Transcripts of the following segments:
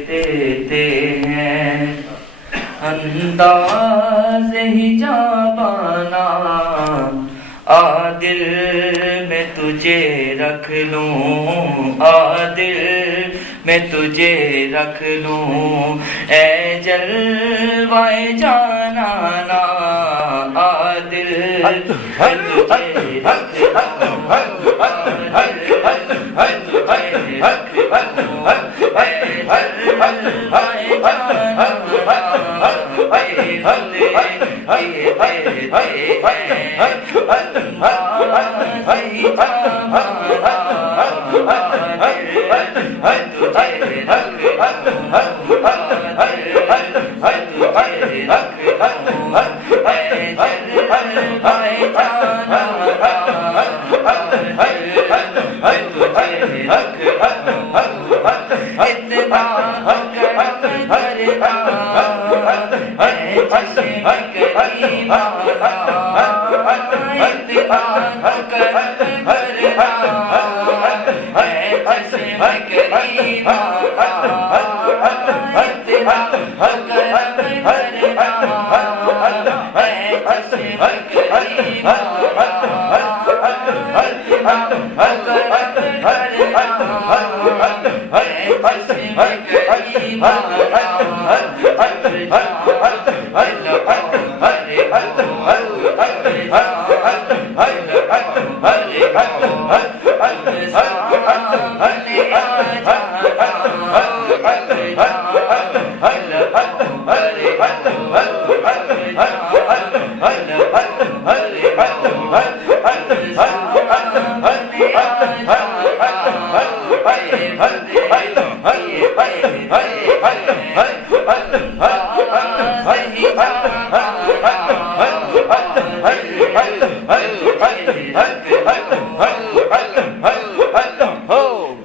دیتے ہیں انداز حجاب آنا عادل میں تجھے رکھ لوں، عادل میں تجھے رکھ لوں، اے جلوائے جانانا عادل میں تجھے رکھ لوں،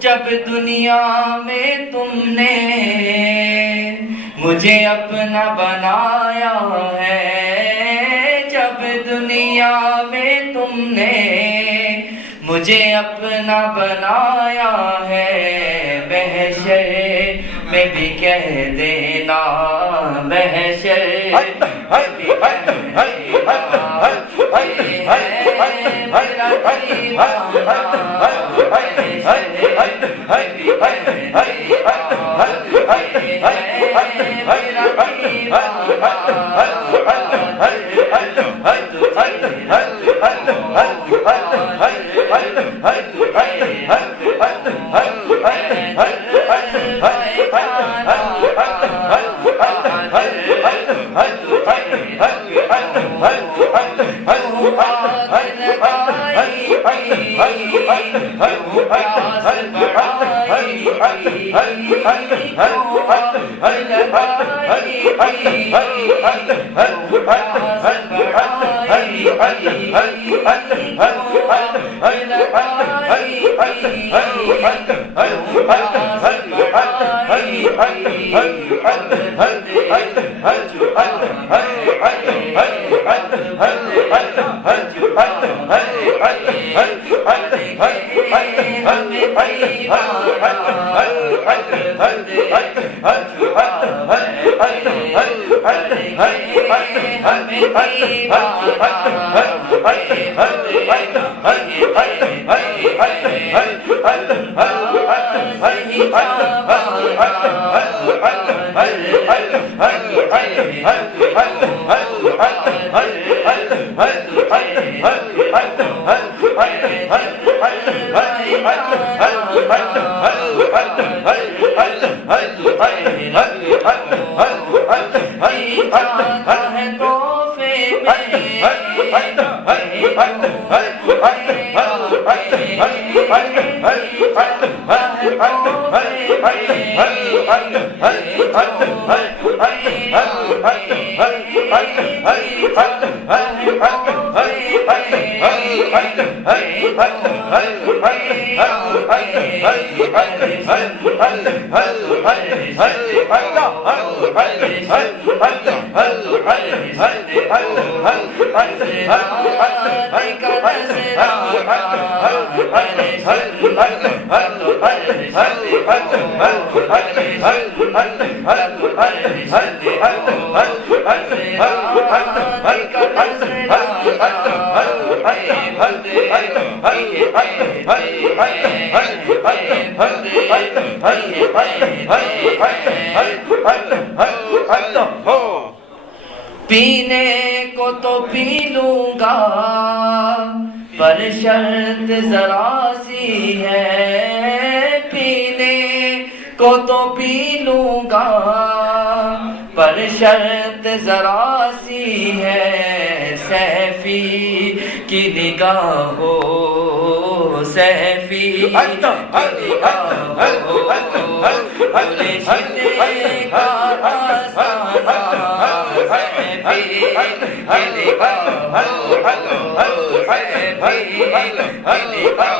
جب دنیا میں تم نے مجھے اپنا بنایا ہے، جب دنیا میں تم نے مجھے اپنا بنایا ہے، محشر میں بھی کہہ دینا، محشر میں بھی کہہ دینا پینے کو تو پی لوں گا پر شرط ذرا سی ہے، پینے کو تو پی لوں گا پر شرط ذرا سی ہے، سیفی کی نگاہ ہو، سیفی کی نگاہ ہو، گلشن کا آستانہ، سیفی کی نگاہ ہو، سیفی کی نگاہ ہو، گلشن کا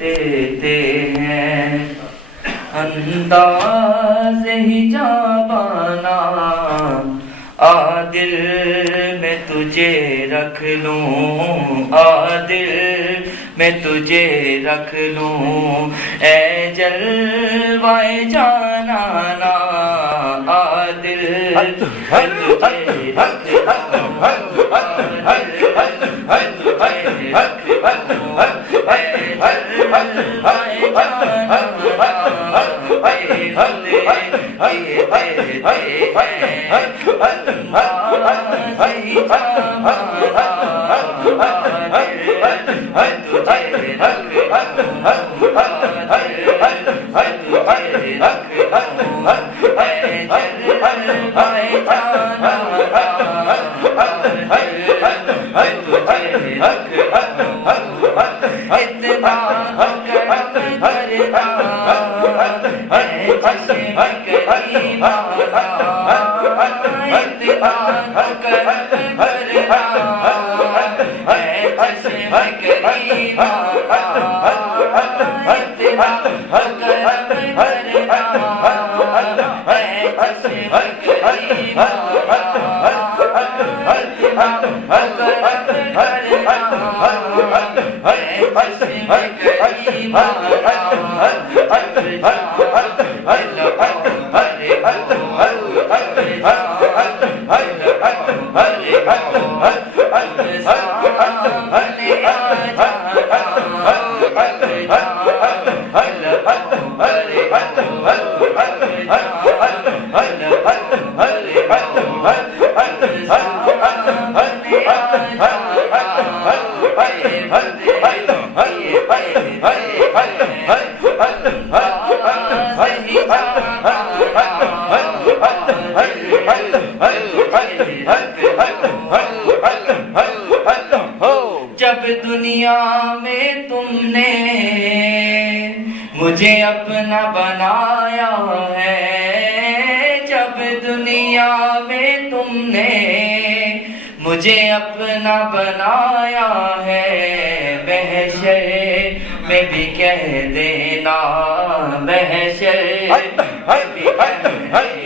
دیتے ہیں انداز ہی جابانا، عادل میں تجھے رکھ لوں، عادل میں تجھے رکھ لوں، اے جلوائے جانانا، عادل میں تجھے رکھ لوں، جب دنیا میں تم نے مجھے اپنا بنایا ہے، جب دنیا میں تم نے مجھے اپنا بنایا ہے، محشر میں بھی کہہ دینا، محشر میں بھی کہہ دینا،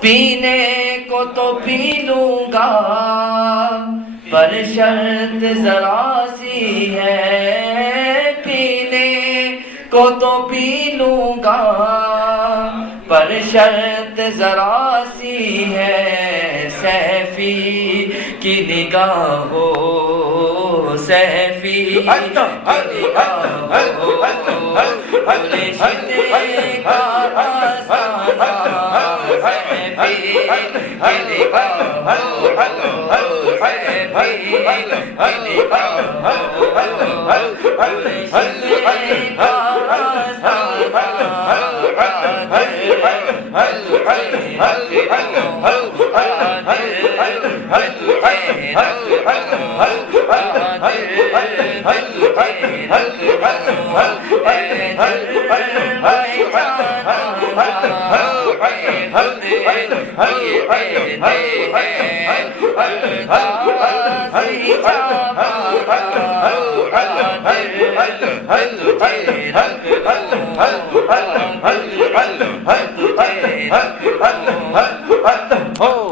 پینے کو تو پی لوں گا پر شرط ذرا سی ہے، پینے کو تو پی لوں گا پر شرط ذرا سی ہے، سیفی کی نگاہ ہو، سیفی کی نگاہ ہو، گلشن کا آسانہ، سیفی کی نگاہ ہو، سیفی کی نگاہ ہو، گلشن کا ہو